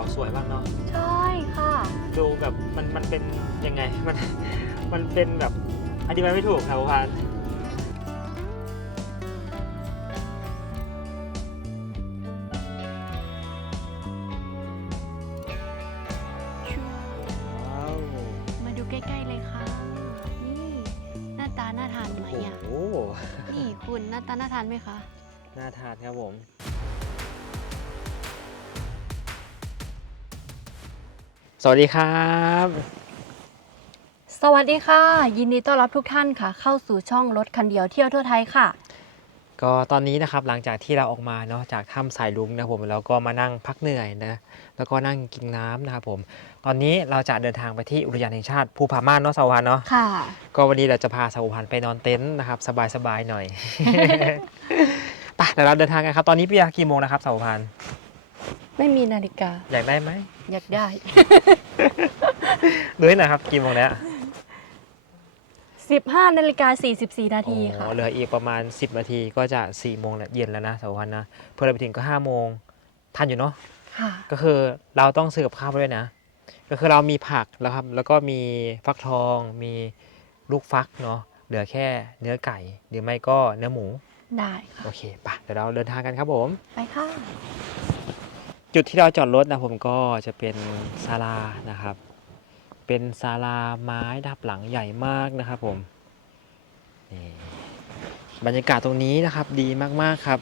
าวสวยมากเนาะใช่ค่ะดูแบบมันมันเป็นยังไงมันมันเป็นแบบอธิบายไม่ถูกครับพานมาดูใกล้ๆเลยค่ะ นี่หน้าตาน่าทานไหมอะ โอ้โหนี่คุณหน้าตาน่าทานไหมคะ น่าทานครับผม สวัสดีครับ สวัสดีค่ะ ยินดีต้อนรับทุกท่านค่ะ เข้าสู่ช่องรถคันเดียวเที่ยวทั่วไทยค่ะ ก็ตอนนี้นะครับหลังจากที่เราออกมาเนาะจากถ้ำสายลุงนะครับผมแล้วก็มานั่งพักเหนื่อยนะแล้วก็นั่งกินน้ำนะครับผม ตอนนี้เราจะเดินทางไปที่อุทยานแห่งชาติภูผาม่านเนาะสาวพันเนาะค่ะ ก็วันนี้เราจะพาสาวพันไปนอนเต็นท์นะครับ สบายๆหน่อย ไปเดี๋ยวเราเดินทางกันครับ ตอนนี้พี่ยากี่โมงนะครับสาวพัน ไม่มีนาฬิกา อยากได้ไหม อยากได้ ดูให้หน่อยครับกี่โมงแล้ว15นาฬิกา44นาทีค่ะ โอ้เหลืออีกประมาณ 10 นาทีก็จะ4ี่โมงเย็นแล้วนะสาวพันนะ เพื่อเราไปถึงก็5้าโมงทันอยู่เนาะค่ะก็คือเราต้องซื้อกับข้าวไปด้วยนะ ก็คือเรามีผักแล้วครับ แล้วก็มีฟักทอง มีลูกฟักเนาะ เหลือแค่เนื้อไก่ หรือไม่ก็เนื้อหมู ได้ค่ะ โอเคปะเดี๋ยวเราเดินทางกันครับผม ไปค่ะ จุดที่เราจอดรถนะผมก็จะเป็นศาลานะครับ เป็นศาลาไม้ดับหลังใหญ่มากนะครับผมนี่บรรยากาศตรงนี้นะครับดีมากๆครับ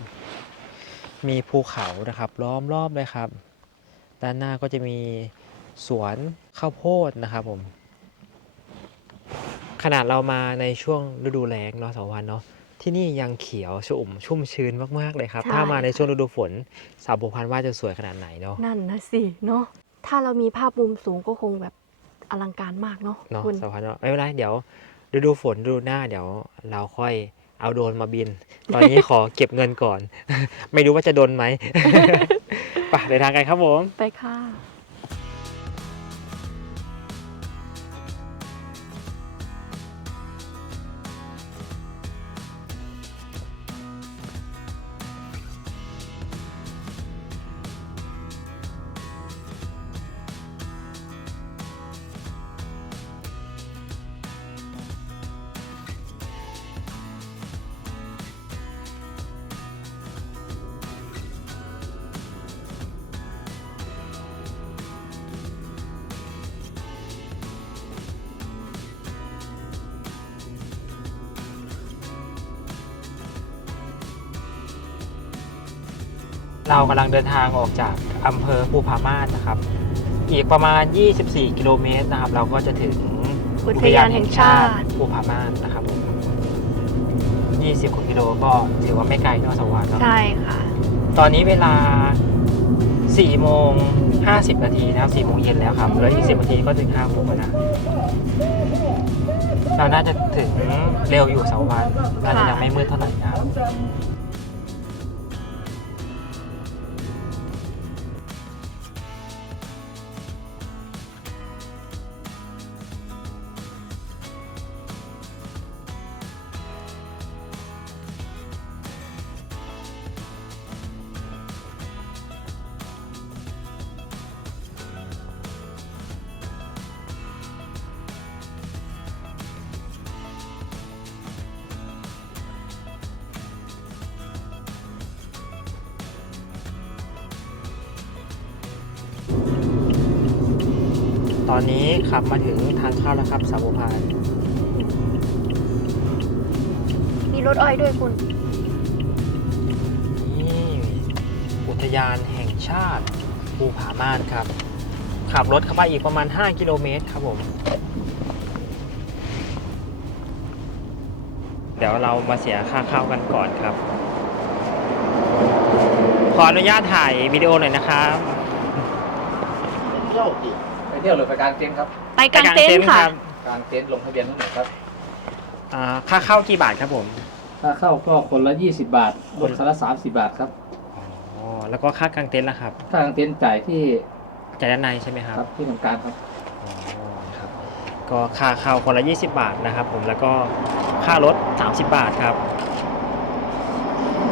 มีภูเขานะครับล้อมรอบเลยครับ ด้านหน้าก็จะมีสวนข้าวโพดนะครับผม ขนาดเรามาในช่วงฤดูแล้งเนาะสองวันเนาะ ที่นี่ยังเขียวชุ่มชุ่มชื้นมากๆเลยครับ ใช่ ถ้ามาในค่ะช่วงฤดูฝนสาวบัวพันธุ์ว่าจะสวยขนาดไหนเนาะ นั่นนะสิเนาะถ้าเรามีภาพมุมสูงก็คงแบบอลังการมากเนาะเนาะคุณ สาวพันธุ์เนาะไม่เป็นไรเดี๋ยวฤดูฝนฤดูหน้าเดี๋ยวเราค่อยเอาโดรนมาบิน ตอนนี้ ขอเก็บเงินก่อน ไม่รู้ว่าจะโดนไหม ไปเดินทางกันครับผม ไปค่ะ เรากำลังเดินทางออกจากอำเภอภูผาม่านนะครับ อีกประมาณ 24 กิโลเมตรนะครับ เราก็จะถึงอุทยานแห่งชาติภูผาม่านนะครับผม20กว่ากิโลก็ถือว่าไม่ไกลเนอะสวัสดิ์เนอะใช่ค่ะ ตอนนี้เวลา4โมง50 นาทีนะครับ4โมงเย็นแล้วครับเหลืออีก10นาทีก็ถึง5โมงแล้วนะ เราน่าจะถึงเร็วอยู่สองวันน่าจะยังไม่มืดเท่าไหร่นะครับ ตอนนี้ขับมาถึงทางเข้าแล้วครับสาวพานมีรถอ้อยด้วยคุณนี่อุทยานแห่งชาติภูผาม่านครับ ขับรถเข้าไปอีกประมาณ 5 กิโลเมตรครับผม เดี๋ยวเรามาเสียค่าเข้ากันก่อนครับ ขออนุญาตถ่ายวิดีโอหน่อยนะครับ เที่ยวอีกไปเที่ยวหรือไปกางเต็นท์ครับ ไปกางเต็นท์ค่ะ รับกางเต็นท์ลงทะเบียนเท่าไหร่ครับ อ่าค่าเข้ากี่บาทครับผมค่าเข้าก็คนละ 20 บาทรถคันละ30 บาทครับอ๋อแล้วก็ค่ากางเต็นท์ล่ะครับค่ากางเต็นท์จ่ายที่จ่ายด้านในใช่ไหมครับครับที่ทำการครับ อ๋อครับก็ค่าเข้าคนละ 20 บาทนะครับ ผมแล้วก็ค่ารถ 30 บาทครับ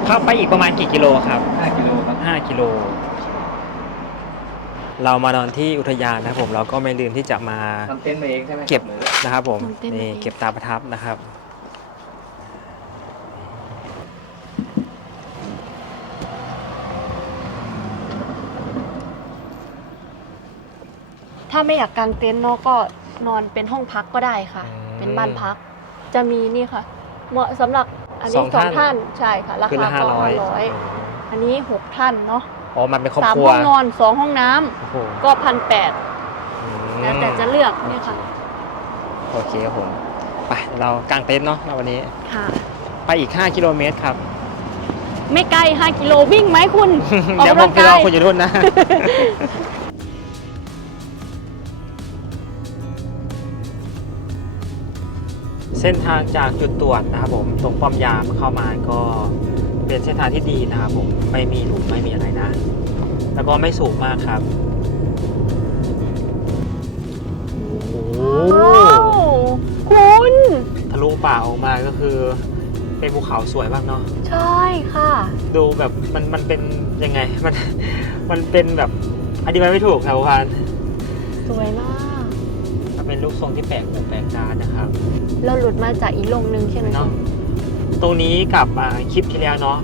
เข้าไปอีกประมาณกี่กิโลครับ5กิโลครับ5กิโล เรามานอนที่อุทยานนะครับผมเราก็ไม่ลืมที่จะมาทำเต็นท์มาเองใช่ไหมเก็บหรือนะครับผมทำเต้นนี่เอง เก็บตาประทับนะครับ ถ้าไม่อยากกางเต็นท์เนาะก็นอนเป็นห้องพักก็ได้ค่ะ อืมเป็นบ้านพัก จะมีนี่ค่ะ เหมาะสำหรับอันสนี้องสองท่าน ท่านใช่ค่ะ ราคืนคาละห้าก็ร้อยห้าร้อยอันนี้หกท่านเนาะ อ๋อ มันเป็นครอบสามครัวห้องนอนสองห้องน้ำโอ้โหก็พันแปดอืมแล้วแต่จะเลือกเนี่ยค่ะโอเคครับผมไปเรากางเต็นท์เนาะมาวันนี้ ค่ะ ไปอีก 5 กิโลเมตรครับ ไม่ไกล 5 กิโลวิ่งไหมคุณ ออกเดี๋ยวกำผลัมงไปรกาอยคุณอยู่นู่นนะ เส้นทางจากจุดตรวจนะครับผม ตรงป้อมยามเข้ามาก็ เป็นเส้นทางที่ดีนะครับผมไม่มีหลุมไม่มีอะไรนะ แล้วก็ไม่สูงมากครับโอ้โหว้าวคุณทะลุป่าออกมาก็คือเป็นภูเขาสวยมากเนาะใช่ค่ะ ดูแบบมันมันเป็นยังไงมันมันเป็นแบบอธิบายไม่ถูกครับพานสวยมากมันเป็นรูปทรงที่แปลกหูแปลกตานะครับ เราหลุดมาจากอีลงนึงใช่ไหมเนาะคะ ตรงนี้กับอ่าคลิปที่แล้วเนาะ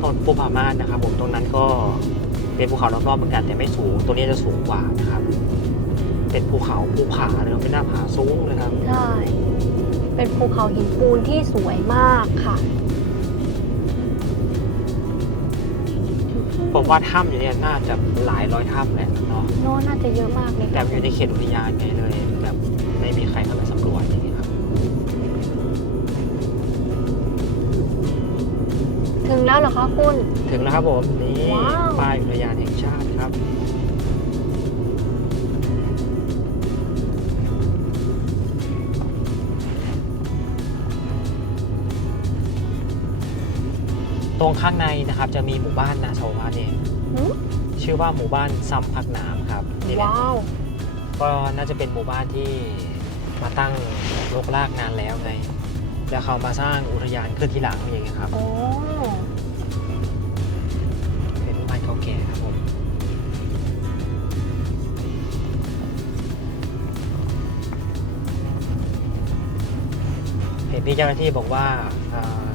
ตรงภูผาม่านนะครับ ผมตรงนั้นก็เป็นภูเขารอบๆเหมือนกันแต่ไม่สูง ตัวนี้จะสูงกว่านะครับ เป็นภูเขาภูผาเลยครับเป็นหน้าผาสูงเลยครับใช่เป็นภูเขาหินปูนที่สวยมากค่ะผมว่าถ้ำอยู่เนี่ยน่าจะหลายร้อยถ้ำแหละเนาะโน่นน่าจะเยอะมากเลยแต่มันอยู่ในเขตอุทยานไงเลย แล้วเหรอคะคุณ ถึงแล้วครับผม นี่ว้าว ป้ายอุทยานแห่งชาติครับ ตรงข้างในนะครับจะมีหมู่บ้านนะชาวบ้านเนี่ยหืมชื่อว่าหมู่บ้านซัมพักน้ำครับนี่แหละว้าวก็น่าจะเป็นหมู่บ้านที่มาตั้งรกรากนานแล้วไง แล้วเขามาสร้างอุทยานขึ้นที่หลังอย่างเงี้ยครับ โอ้ นพี่เจ้าหน้าที่บอกว่าอ่า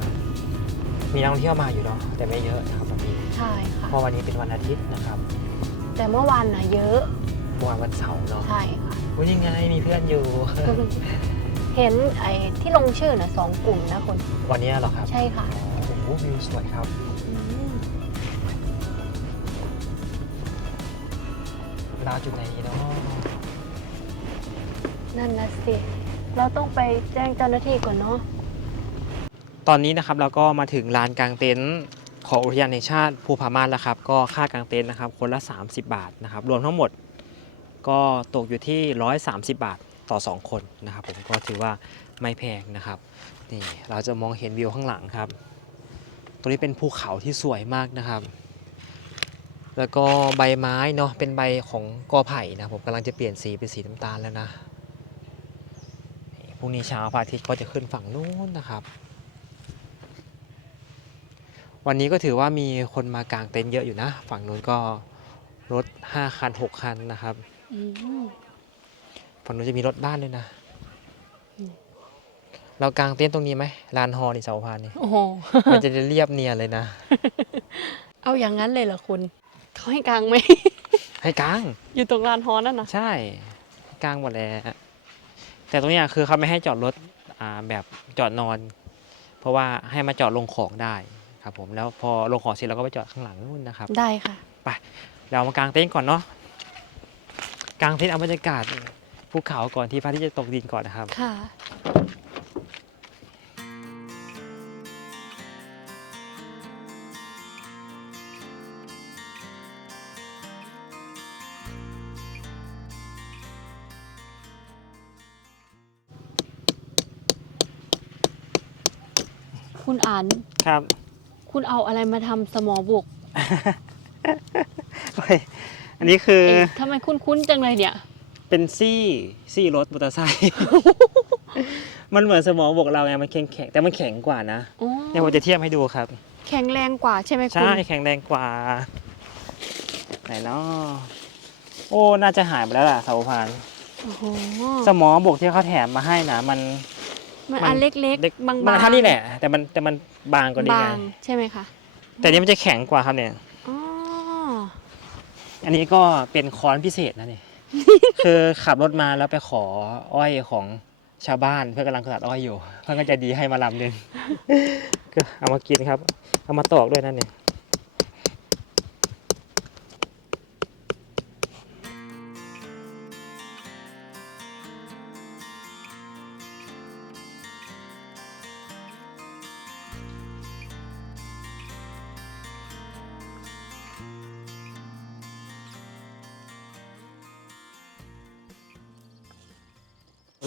มีนักท่องเที่ยวมาอยู่เนาะแต่ไม่เยอะนะครับวันนี้ใช่ค่ะ เพราะวันนี้เป็นวันอาทิตย์นะครับแต่เมื่อวานน่ะเยอะ เมื่อวานวันเสาร์เนาะใช่ค่ะอุ้ยยังไงมีเพื่อนอยู่ เห็นไอ้ที่ลงชื่อน่ะสองกลุ่มนะคุณวันนี้เหรอครับใช่ค่ะอ๋อโอ้โหวิวสวยครับ อืมดาวจุดไหนดีเนาะนั่นนะสิ เราต้องไปแจ้งเจ้าหน้าที่ก่อนเนาะ ตอนนี้นะครับเราก็มาถึงลานกลางเต็นท์ของอุทยานแห่งชาติภูผาม่านแล้วครับ ก็ค่ากางเต็นท์นะครับ คนละ 30 บาทนะครับ รวมทั้งหมดก็ตกอยู่ที่ 130 บาทต่อ 2 คนนะครับ ผมก็ถือว่าไม่แพงนะครับนี่เราจะมองเห็นวิวข้างหลังครับ ตรงนี้เป็นภูเขาที่สวยมากนะครับ แล้วก็ใบไม้เนาะเป็นใบของกอไผ่นะผมกำลังจะเปลี่ยนสีเป็นสีน้ำตาลแล้วนะ พรุ่งนี้เช้าพระอาทิตย์ก็จะขึ้นฝั่งนู้นนะครับ วันนี้ก็ถือว่ามีคนมากางเต็นท์เยอะอยู่นะ ฝั่งนู้นก็รถ5คัน6คันนะครับอืมฝั่งนู้นจะมีรถบ้านด้วยนะอืมเรากางเต็นท์ตรงนี้ไหมลานฮอนี่เสาพานนี่โอ้โหมันจะได้เรียบเนียนเลยนะ เอาอย่างนั้นเลยเหรอคุณเขาให้กลางไหมให้กาง อยู่ตรงลานฮอนั่นนะใช่ให้กางหมดแล้ว แต่ตรงเนี้ยคือเขาไม่ให้จอดรถอ่าแบบจอดนอน เพราะว่าให้มาจอดลงของได้ครับผมแล้วพอลงของเสร็จเราก็ไปจอดข้างหลังนู่นนะครับ ได้ค่ะเรามากางเต็นท์ก่อนเนาะกางเต็นท์เอาบรรยากาศภูเขาก่อนที่พระอาทิตย์จะตกดินก่อนนะครับค่ะ คุณอ่านครับ คุณเอาอะไรมาทำสมอบุกโอเคอันนี้คือเอ๊ะทำไมคุ้นๆจังเลยเนี่ย เป็นซี่ซี่รถมอเตอร์ไซค์ มันเหมือนสมองบวกเราไงมันแข็งแข็งแต่มันแข็งกว่านะอ๋อเนี่ยผมจะเทียบให้ดูครับ แข็งแรงกว่าใช่ไหมคุณ ใช่แข็งแรงกว่า ไหนเนาะโอ้ น่าจะหายไปแล้วล่ะเสาพาน โอ้โหสมอบกที่เขาแถมมาให้นะมัน มันอันเล็กเล็กๆบางๆมันเท่านี้แหละ แต่มันแต่มันบางกว่านี้ไงบางใช่ไหมคะแต่นี้มันจะแข็งกว่าครับเนี่ยอ๋ออันนี้ก็เป็นค้อนพิเศษนะเนี่ยคือขับรถมาแล้วไปขออ้อยของชาวบ้านเพื่อนกำลังตัดอ้อยอยู่ เพื่อนก็ใจะดีให้มาลำหนึงก็เอามากินครับ เอามาตอกด้วยนั่นเนี่ย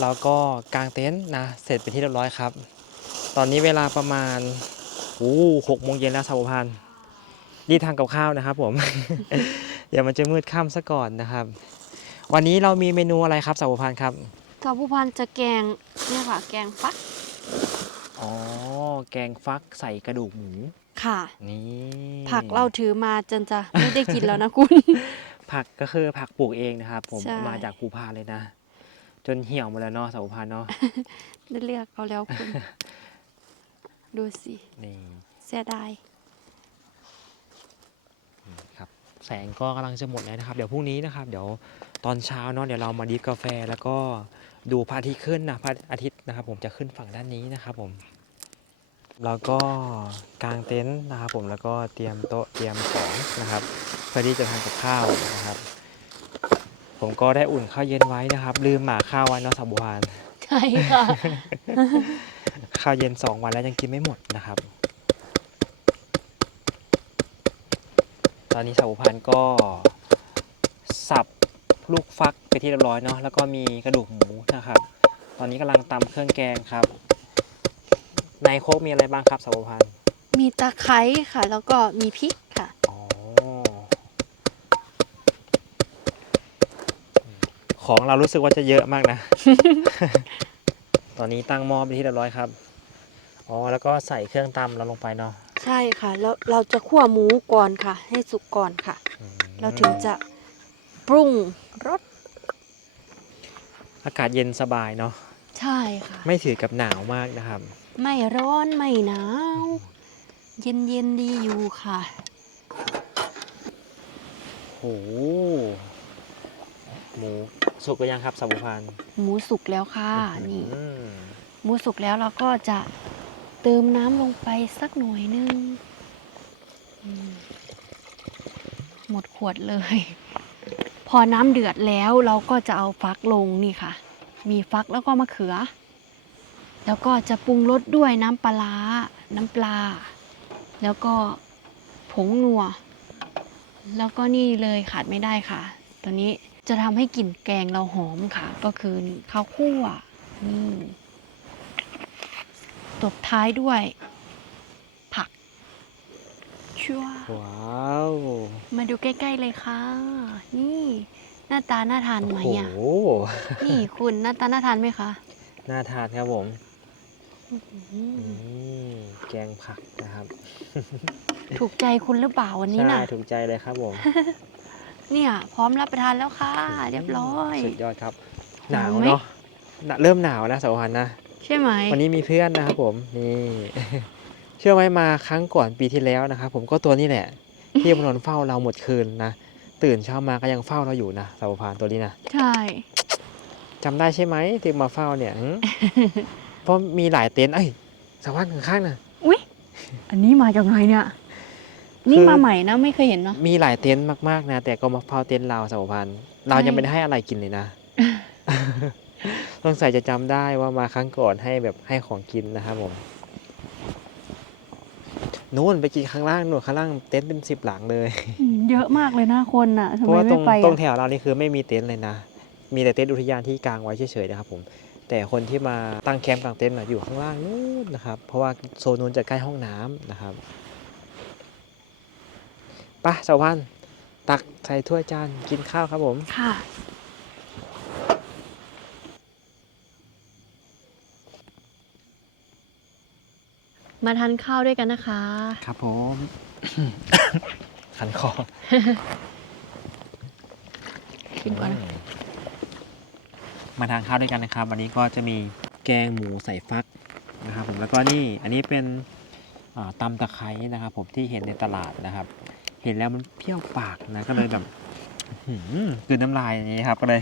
เราก็กางเต็นท์นะเสร็จไปนที่เรียบร้อยครับ ตอนนี้เวลาประมาณโอ้หกโมงเย็นแล้วสาวพันธ์รีบทำกับข้าวนะครับผมเดี๋ยวมันจะมืดค่ำซะก่อนนะครับ วันนี้เรามีเมนูอะไรครับสาวพันธ์ครับสาวผู้พันจะแกงเนี่ยค่ะ แกงฟักอ๋อแกงฟักใส่กระดูกหมูค่ะนี่ผักเราถือมาจนจะไม่ได้กินแล้วนะคุณ ผักก็คือผักปลูกเองนะครับ ผมใช่มาจากภูพานเลยนะ จนเหี่ยวหมดแล้วเนาะสาวพันธ์เนาะ ได้เลือกเอาแล้วคุณ ดูสินี่เสียดาย ครับ แสงก็กำลังจะหมดแล้วนะครับ เดี๋ยวพรุ่งนี้นะครับ เดี๋ยวตอนเช้าเนาะเดี๋ยวเรามาดริฟกาแฟแล้วก็ดูพระอาทิตย์ขึ้นนะพระอาทิตย์นะครับ ผมจะขึ้นฝั่งด้านนี้นะครับผม แล้วก็กางเต็นท์นะครับผมแล้วก็เตรียมโต๊ะเตรียมของนะครับเพื่อที่จะทำกับข้าวนะครับ ผมก็ได้อุ่นข้าวเย็นไว้นะครับ ลืมหมาข้าวไว้เนาะสับวาน ใช่ค่ะ ข้าวเย็นสองวันแล้วยังกินไม่หมดนะครับ ตอนนี้สาวพันธุ์ก็สับลูกฟักไปที่เรียบร้อยเนาะแล้วก็มีกระดูกหมูนะครับ ตอนนี้กำลังตำเครื่องแกงครับ ในโคกมีอะไรบ้างครับสาวพันธุ์มีตะไคร้ค่ะ แล้วก็มีพริกค่ะ อ๋อ ของเรารู้สึกว่าจะเยอะมากนะ ตอนนี้ตั้งหม้อไปที่เรียบร้อยครับ อ๋อ แล้วก็ใส่เครื่องตำเราลงไปเนาะ ใช่ค่ะ แล้วเราจะคั่วหมูก่อนค่ะ ให้สุกก่อนค่ะอืมเราถึงจะปรุงรส อากาศเย็นสบายเนาะ ใช่ค่ะ ไม่ถือกับหนาวมากนะครับ ไม่ร้อนไม่หนาว เย็นเย็นๆดีอยู่ค่ะโห หมูสุกหรือยังครับสับุพันธ์หมูสุกแล้วค่ะนี่ อืมหมูสุกแล้วเราก็จะเติมน้ำลงไปสักหน่อยนึงอืมหมดขวดเลย พอน้ำเดือดแล้วเราก็จะเอาฟักลงนี่ค่ะ มีฟักแล้วก็มะเขือ แล้วก็จะปรุงรสด้วยน้ำปลาร้าน้ำปลา แล้วก็ผงนัว แล้วก็นี่เลยขาดไม่ได้ค่ะ ตัวนี้ จะทำให้กลิ่นแกงเราหอมค่ะ ก็คือข้าวคั่วนี่ตบท้ายด้วย ผักชั่วว้าว มาดูใกล้ ๆ เลยค่ะ นี่ หน้าตาน่าทานโอ้ไหมโหอะนี่คุณหน้าตาน่าทานไหมคะน่าทานครับผมอืมอืมแกงผักนะครับถูกใจคุณหรือเปล่าวันนี้ใช่น่ะ ถูกใจเลยครับผม เนี่ย พร้อมรับประทานแล้วค่ะ เรียบร้อย สุดยอดครับหหนานาววไหมเนาะน่ะเริ่มหนาวแล้วสับุพันธ์นะใช่ไหมวันนี้มีเพื่อนนะครับผมนี่เชื่อไหมมาครั้งก่อนปีที่แล้วนะครับผมก็ตัวนี้แหละที่มานอนเฝ้าเราหมดคืนนะตื่นเช้ามาก็ยังเฝ้าเราอยู่นะสับุพันธ์ตัวนี้นะใช่จำได้ใช่ไหมที่มาเฝ้าเนี่ยหึเพราะมีหลายเต็นท์เอ้ยสวัสดิ์ข้างๆน่ะอุ๊ยอันนี้มาจากไหนเนี่ย นี่คือ มาใหม่นะไม่เคยเห็นเนาะ มีหลายเต็นท์มากๆนะ แต่ก็มาเฝ้าเต็นท์เราสาวพันธ์เรายังใช่ไม่ได้ให้อะไรกินเลยนะต้องใส่จะจำได้ว่ามาครั้งก่อนให้แบบให้ของกินนะครับผมนู่นไปกินข้างล่างนู่นข้างล่างเต็นท์เป็นสิบหลังเลย อืมเยอะมากเลยนะคนอะทำเพราะไมว่าตรไม่งไปตรงอะแถวเรานี่คือไม่มีเต็นท์เลยนะ มีแต่เต็นท์อุทยานที่กางไว้เฉยๆนะครับผม แต่คนที่มาตั้งแคมป์กางเต็นท์น่ะอยู่ข้างล่างนู้นนะครับ เพราะว่าโซนนู้นจะใกล้ห้องน้ำนะครับไปะสาวพันธ์ตักใส่ถ้วยจานกินข้าวครับผม ค่ะ มาทานข้าวด้วยกันนะคะ ครับผม ขันคอชิมก่อนนะมาทานข้าวด้วยกันนะครับ วันนี้ก็จะมีแกงหมูใส่ฟักนะครับผมแล้วก็นี่อันนี้เป็นอ่าตำตะไคร้นะครับ ผมที่เห็นในตลาดนะครับ เห็นแล้วมันเปรี้ยวปากนะก็เลยแบบอื้อหือกลืนน้ำลายอย่างนี้ครับ ก็เลย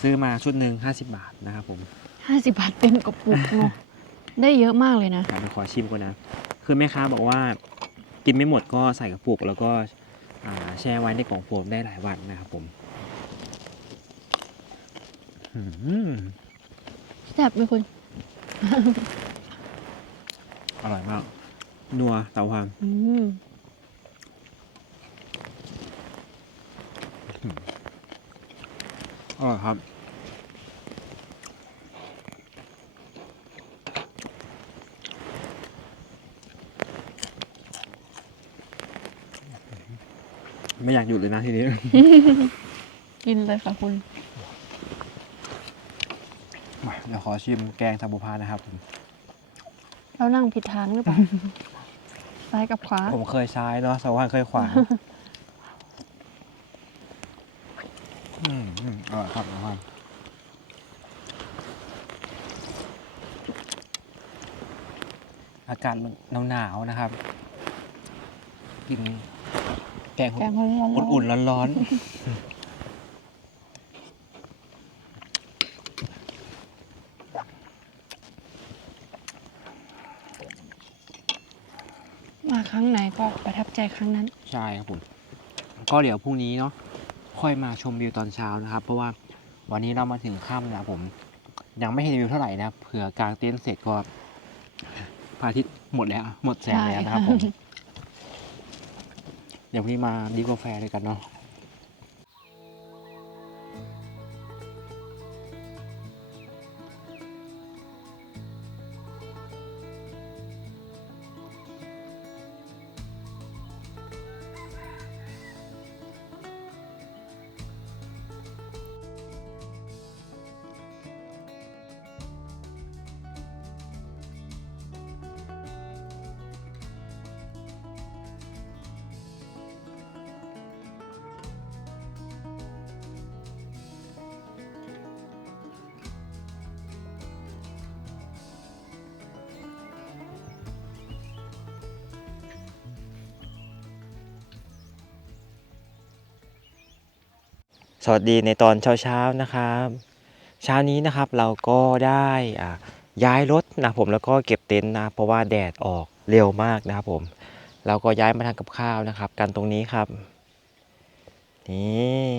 ซื้อมาชุดหนึ่ง50 บาทนะครับผม ห้าสิบบาทเต็มกระปุกเนาะได้เยอะมากเลยนะเดี๋ยวขอชิมก่อนนะ คือแม่ค้าบอกว่ากินไม่หมดก็ใส่กระปุก แล้วก็อ่าแช่ไว้ในกล่องโฟมได้หลายวันนะครับผมอื้อหือแซ่บไหมคุณอร่อยมาก นัวเตาหาง อืม อร่อยครับ ไม่อยากหยุดเลยนะทีนี้ กินเลยค่ะคุณ มาเดี๋ยวขอชิมแกงทับบุพานะครับผมเรานั่งผิดทางหรือเปล่า ซ้ายกับขวา ผมเคยซ้ายเนาะสวรรค์เคยขวา อืมอืมอร่อยครับอร่อยครับอากาศหนาวๆนะครับ กินแกงแกงร้อนๆ อุ่นๆร้อนมาครั้งไหนก็ประทับใจครั้งนั้น ๆ ใช่ครับผมก็เดี๋ยวพรุ่งนี้เนาะค่อยมาชมวิวตอนเช้านะครับ เพราะว่าวันนี้เรามาถึงค่ำนะครับผม ยังไม่เห็นวิวเท่าไหร่นะเผื่อกางเต็นท์เสร็จก็พระอาทิตย์ หมดแล้ว หมดแสงแล้วนะครับผม เดี๋ยวพรุ่งนี้มาดีกาแฟด้วยกันเนาะ สวัสดีในตอนเช้าๆนะครับ เช้านี้นะครับเราก็ได้ย้ายรถนะผมแล้วก็เก็บเต็นท์นะเพราะว่าแดดออกเร็วมากนะครับผมเราก็ย้ายมาทำกับข้าวนะครับ กันตรงนี้ครับนี่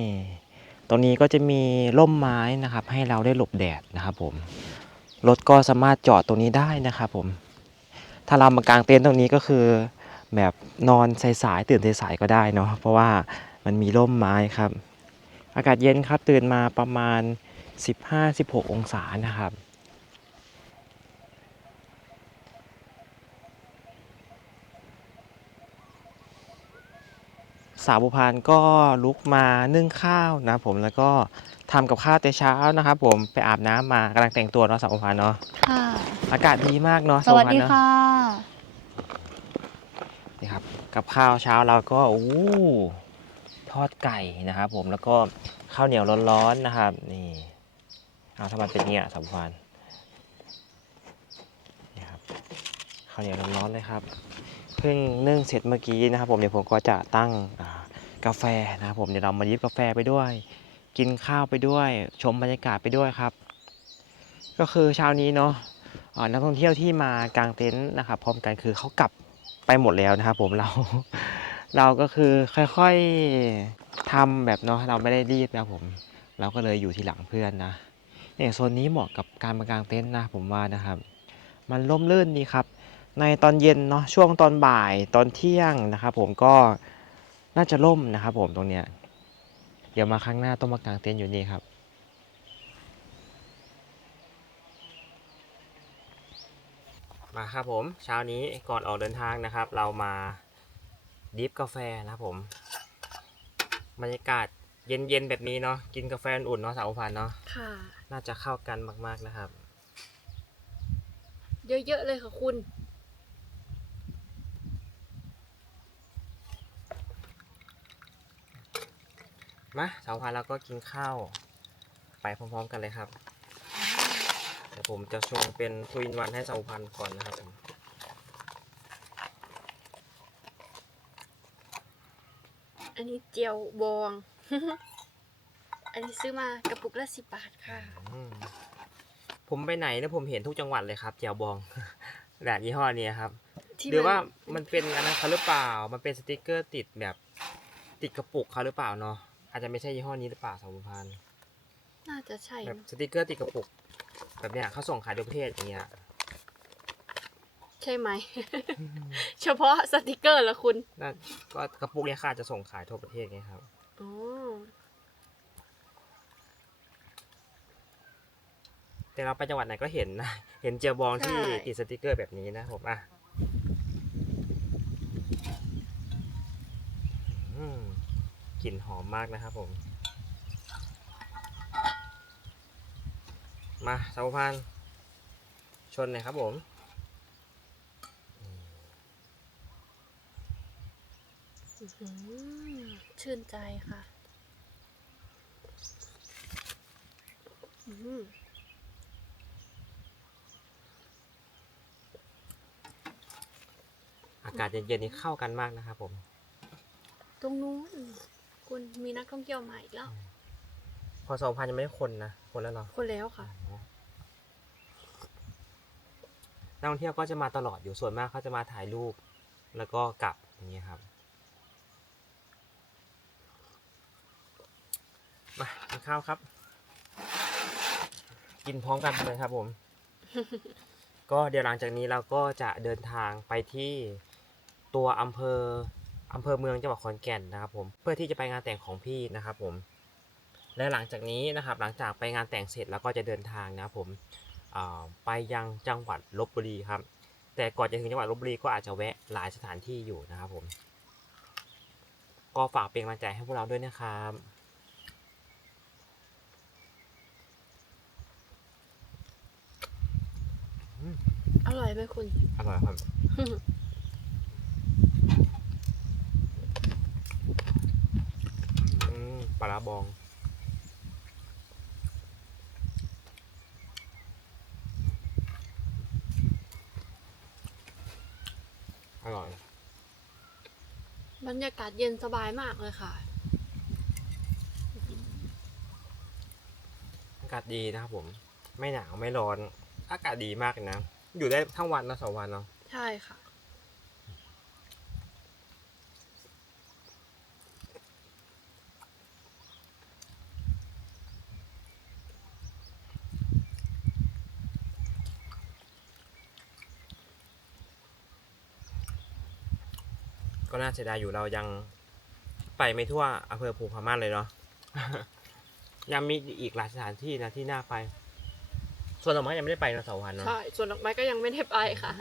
ตรงนี้ก็จะมีร่มไม้นะครับ ให้เราได้หลบแดดนะครับผมรถก็สามารถจอดตรงนี้ได้นะครับผมถ้าเรามากางเต็นท์ตรงนี้ก็คือแบบนอนสายๆตื่นสายๆก็ได้เนาะเพราะว่ามันมีร่มไม้ครับ อากาศเย็นครับตื่นมาประมาณ 15-16 องศานะครับสาวบุพานก็ลุกมานึ่งข้าวนะผมแล้วก็ทำกับข้าวแต่เช้านะครับผมไปอาบน้ำมากำลังแต่งตัวเนาะสาวบุพานเนาะค่ะอากาศดีมากเนาะสวัสดีาวบุพานเนอค่ะนี่ครับกับข้าวเช้าเราก็โอ้ ทอดไก่นะครับผมแล้วก็ข้าวเหนียวร้อนๆนะครับนี่เอาถ้ามันเป็นเงี้ยสำคัญนี่ครับข้าวเหนียวร้อนๆเลยครับเพิ่งนึ่งเสร็จเมื่อกี้นะครับ ผมเดี๋ยวผมก็จะตั้งกาแฟนะครับผมเดี๋ยวเรามายิบกาแฟไปด้วย กินข้าวไปด้วย ชมบรรยากาศไปด้วยครับ ก็คือเช้านี้เนาะนักท่องเที่ยวที่มากางเต็นท์นะครับ พร้อมกันคือเขากลับไปหมดแล้วนะครับ ผมเรา เราก็คือค่อยๆทำแบบเนาะเราไม่ได้รีบนะผม เราก็เลยอยู่ที่หลังเพื่อนนะเนี่ยโซนนี้เหมาะกับการมากางเต็นท์นะผมว่านะครับ มันร่มรื่นดีครับ ในตอนเย็นเนาะช่วงตอนบ่ายตอนเที่ยงนะครับ ผมก็น่าจะร่มนะครับ ผมตรงเนี้ยเดี๋ยวมาครั้งหน้าต้องมากางเต็นท์อยู่นี่ครับมาครับผมเช้านี้ก่อนออกเดินทางนะครับ เรามา ดริฟกาแฟนะครับผมบรรยากาศเย็นๆแบบนี้เนาะกินกาแฟอุ่นๆเนาะสาวพันเนาะค่ะน่าจะเข้ากันมาก ๆนะครับ เยอะๆเลยค่ะคุณ มาสาวพันแล้วก็กินข้าวไปพร้อมๆกันเลยครับ เดี๋ยวผมจะชงเป็นทวินวันให้สาวพันก่อนนะครับผม อันนี้เจียวบอง อันนี้ซื้อมากระปุกละสิบบาทค่ะ อืมผมไปไหนเนี่ยผมเห็นทุกจังหวัดเลยครับเจียวบอง แบบยี่ห้อนี้ครับ ที่หรือว่ามัมันเป็นอันนั้นเขาหรือเปล่า มันเป็นสติกเกอร์ติดแบบติดกระปุกเขาหรือเปล่าเนาะ อาจจะไม่ใช่ยี่ห้อนี้หรือเปล่าสาวพันน่าจะใช่แบบนะสติกเกอร์ติดกระปุก แบบเนี้ยเขาส่งขายทั่วประเทศอย่างเงี้ยใช่ไหม เฉพาะสติกเกอร์ละคุณน่าก็กระปุกเนี้ยค่ะจะส่งขายทั่วประเทศไงครับ อ๋อ แต่เราไปจังหวัดไหนก็เห็นนะ เห็นเจียวบองที่ใช่ ติดสติกเกอร์แบบนี้นะผมอะอืมกลิ่นหอมมากนะครับผม มาสาวพันธุ์ชนหน่อยครับผม อื้อหือ ชื่นใจค่ะอื้อหืออากาศเย็นๆนี้เข้ากันมากนะครับผม ตรงนู้นคุณมีนักท่องเที่ยวใหม่แล้ว พอสองพันยังไม่ได้คนนะ คนแล้วเหรอ คนแล้วค่ะ นักท่องเที่ยวก็จะมาตลอดอยู่ส่วนมากเขาจะมาถ่ายรูป แล้วก็กลับอย่างเงี้ยครับ มากินข้าวครับ กินพร้อมกันเลยครับผม ก็เดี๋ยวหลังจากนี้เราก็จะเดินทางไปที่ตัวอำเภออำเภอเมืองจังหวัดขอนแก่นนะครับผมเพื่อที่จะไปงานแต่งของพี่นะครับผม และหลังจากนี้นะครับ หลังจากไปงานแต่งเสร็จแล้วก็จะเดินทางนะครับผมอ่าไปยังจังหวัดลบบุรีครับ แต่ก่อนจะถึงจังหวัดลบบุรีก็อาจจะแวะหลายสถานที่อยู่นะครับผม ก็ฝากเป็นกำลังใจให้พวกเราด้วยนะครับ อร่อยไหมคุณ อร่อยครับ อืมปลาร้าบอง อร่อย บรรยากาศเย็นสบายมากเลยค่ะ อากาศดีนะครับผม ไม่หนาว ไม่ร้อน อากาศดีมากเลยนะ อยู่ได้ทั้งวันนะสองวันเนาะ ใช่ค่ะ ก็น่าเสียดายอยู่เรายังไปไม่ทั่วอำเภอภูพาม่านเลยเนาะ ยังมีอีกหลายสถานที่นะที่น่าไป ส่วนดอกไม้ยังไม่ได้ไปนะเสาร์วันเนาะใช่ ส่วนดอกไม้ก็ยังไม่ได้ไปค่ะ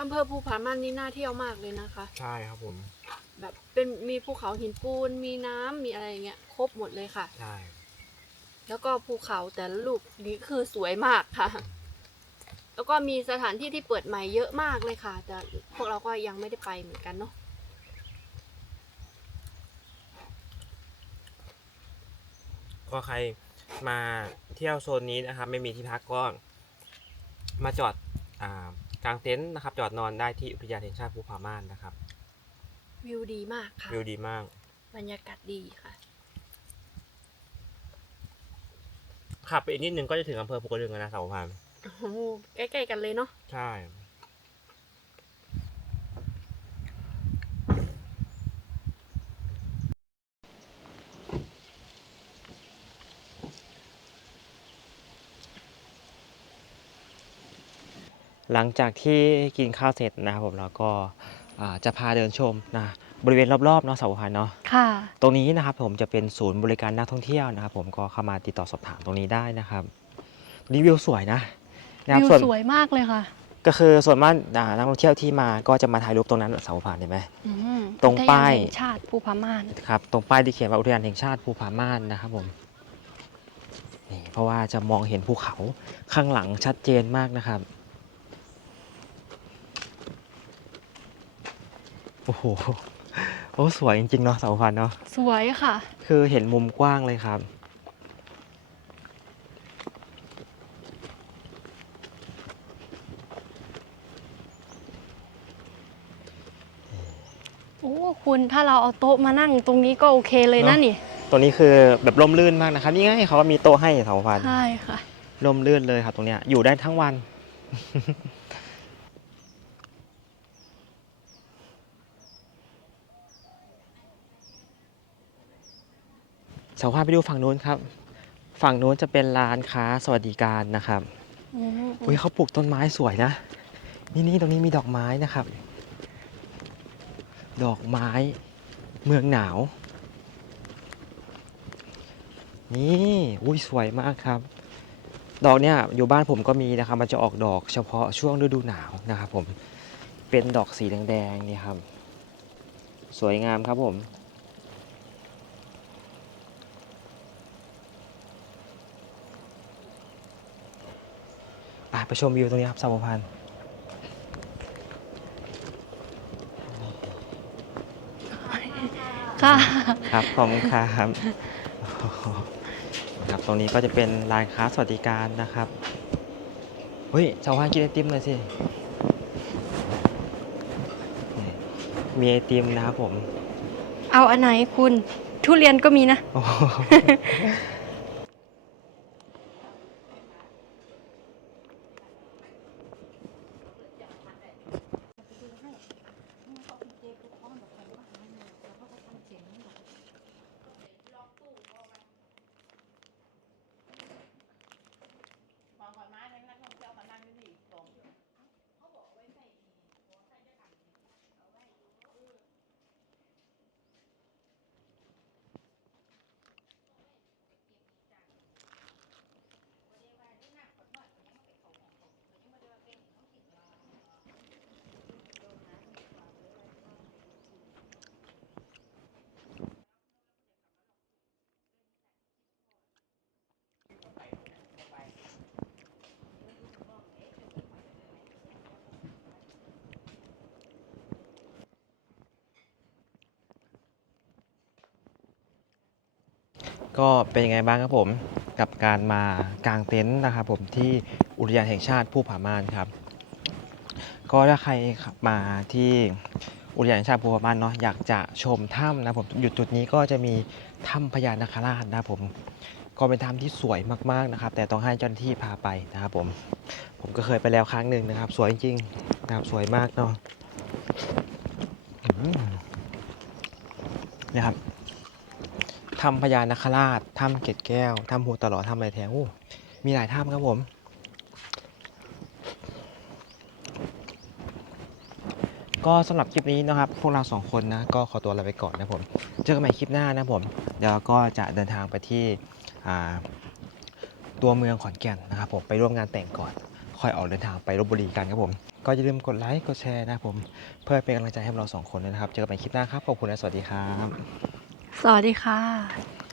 อำเภอภูผาม่านนี่น่าเที่ยวมากเลยนะคะ ใช่ครับผม แบบเป็นมีภูเขาหินปูน มีน้ำมีอะไรอย่างเงี้ย ครบหมดเลยค่ะ ใช่ แล้วก็ภูเขาแต่ละลูกนี่คือสวยมากค่ะ แล้วก็มีสถานที่ที่เปิดใหม่เยอะมากเลยค่ะ แต่พวกเราก็ยังไม่ได้ไปเหมือนกันเนาะก็ใครมาเที่ยวโซนนี้นะครับ ไม่มีที่พักก็มาจอดอ่ากลางเต็นท์นะครับ จอดนอนได้ที่อุทยานแห่งชาติภูผาม่านนะครับ วิวดีมากค่ะ วิวดีมาก บรรยากาศดีค่ะ ขับไปอีกนิดนึงก็จะถึงอำเภอภูกระดึงแล้วนะเสาพาน โอ้โหใกล้ๆกันเลยเนาะใช่ หลังจากที่กินข้าวเสร็จนะครับผมเราก็อ่าจะพาเดินชมนะบริเวณรอบๆเนาะเสาพันเนาะ ค่ะ ตรงนี้นะครับผมจะเป็นศูนย์บริการนักท่องเที่ยวนะครับผมก็เข้ามาติดต่อสอบถามตรงนี้ได้นะครับรีวิวสวยนะ นะครับวิวส่วนสวยมากเลยค่ะก็คือส่วนมากอ่านักท่องเที่ยวที่มาก็จะมาถ่ายรูปตรงนั้นเสาผ่านเห็นไหม อืมตรงป้าย อุทนแห่งชาติภูผาม่าน ครับตรงป้ายที่เขียนว่าอุทยานแห่งชาติภูผาม่านนะครับผมนนี่เพราะว่าจะมองเห็นภูเขาข้างหลังชัดเจนมากนะครับโอ้โหโอ้สวยจริงๆเนาะเสาพันเนาะสวยค่ะ คือเห็นมุมกว้างเลยครับ โอ้ คุณถ้าเราเอาโต๊ะมานั่งตรงนี้ก็โอเคเลยนะเนอะ นี่ตัวนี้คือแบบร่มรื่นมากนะครับนี่ไงเขาก็มีโต๊ะให้เสาพันใช่ค่ะ ร่มรื่นเลยครับตรงเนี้ยอยู่ได้ทั้งวัน เสาพาไปดูฝั่งนู้นครับ ฝั่งนู้นจะเป็นร้านค้าสวัสดิการนะครับ อืมอุ้ยเขาปลูกต้นไม้สวยนะ นี่นี่ตรงนี้มีดอกไม้นะครับ ดอกไม้เมืองหนาว นี่อุ้ยสวยมากครับ ดอกเนี่ยอยู่บ้านผมก็มีนะครับ มันจะออกดอกเฉพาะช่วงฤดูหนาวนะครับผมเป็นดอกสีแดงๆนี่ครับ สวยงามครับผมไปชมวิวตรงนี้ครับสามพันธ์ ค่ะ ครับขอบคุณครับโอ้โหครับ ตรงนี้ก็จะเป็นร้านค้าสวัสดิการนะครับ เฮ้ยชาวบ้านกินไอติมหน่อยสินี่มีไอติมนะครับผม เอาอันไหนคุณ ทุเรียนก็มีนะ โอ้ ก็เป็นยังไงบ้างครับผมกับการมากางเต็นท์นะครับผมที่อุทยานแห่งชาติภูผาม่านครับ ก็ถ้าใครมาที่อุทยานแห่งชาติภูผาม่านเนาะอยากจะชมถ้ำนะผมอยู่จุดนี้ก็จะมีถ้ำพญานาคราชนะครับผมก็เป็นถ้ำที่สวยมากๆนะครับ แต่ต้องให้เจ้าหน้าที่พาไปนะครับผมผมก็เคยไปแล้วครั้งหนึ่งนะครับ สวยจริงๆนะครับสวยมากเนาะนะครับ ถ้ำพญานาคราชถ้ำเกล็ดแก้วถ้ำหัวตลอดถ้ำอะไรแทงโอ้มีหลายถ้ำครับผม ก็สำหรับคลิปนี้นะครับ พวกเราสองคนนะ ก็ขอตัวลาไปก่อนนะผม เจอกันใหม่คลิปหน้านะผม เดี๋ยวเราก็จะเดินทางไปที่ตัวเมืองขอนแก่นนะครับผม ไปร่วมงานแต่งก่อน ค่อยออกเดินทางไปลบบุรีกันครับผม ก็อย่าลืมกดไลค์ กดแชร์นะครับผม เพื่อเป็นกำลังใจให้เราสองคนนะครับ เจอกันใหม่คลิปหน้าครับ ขอบคุณและสวัสดีครับ สวัสดีค่ะ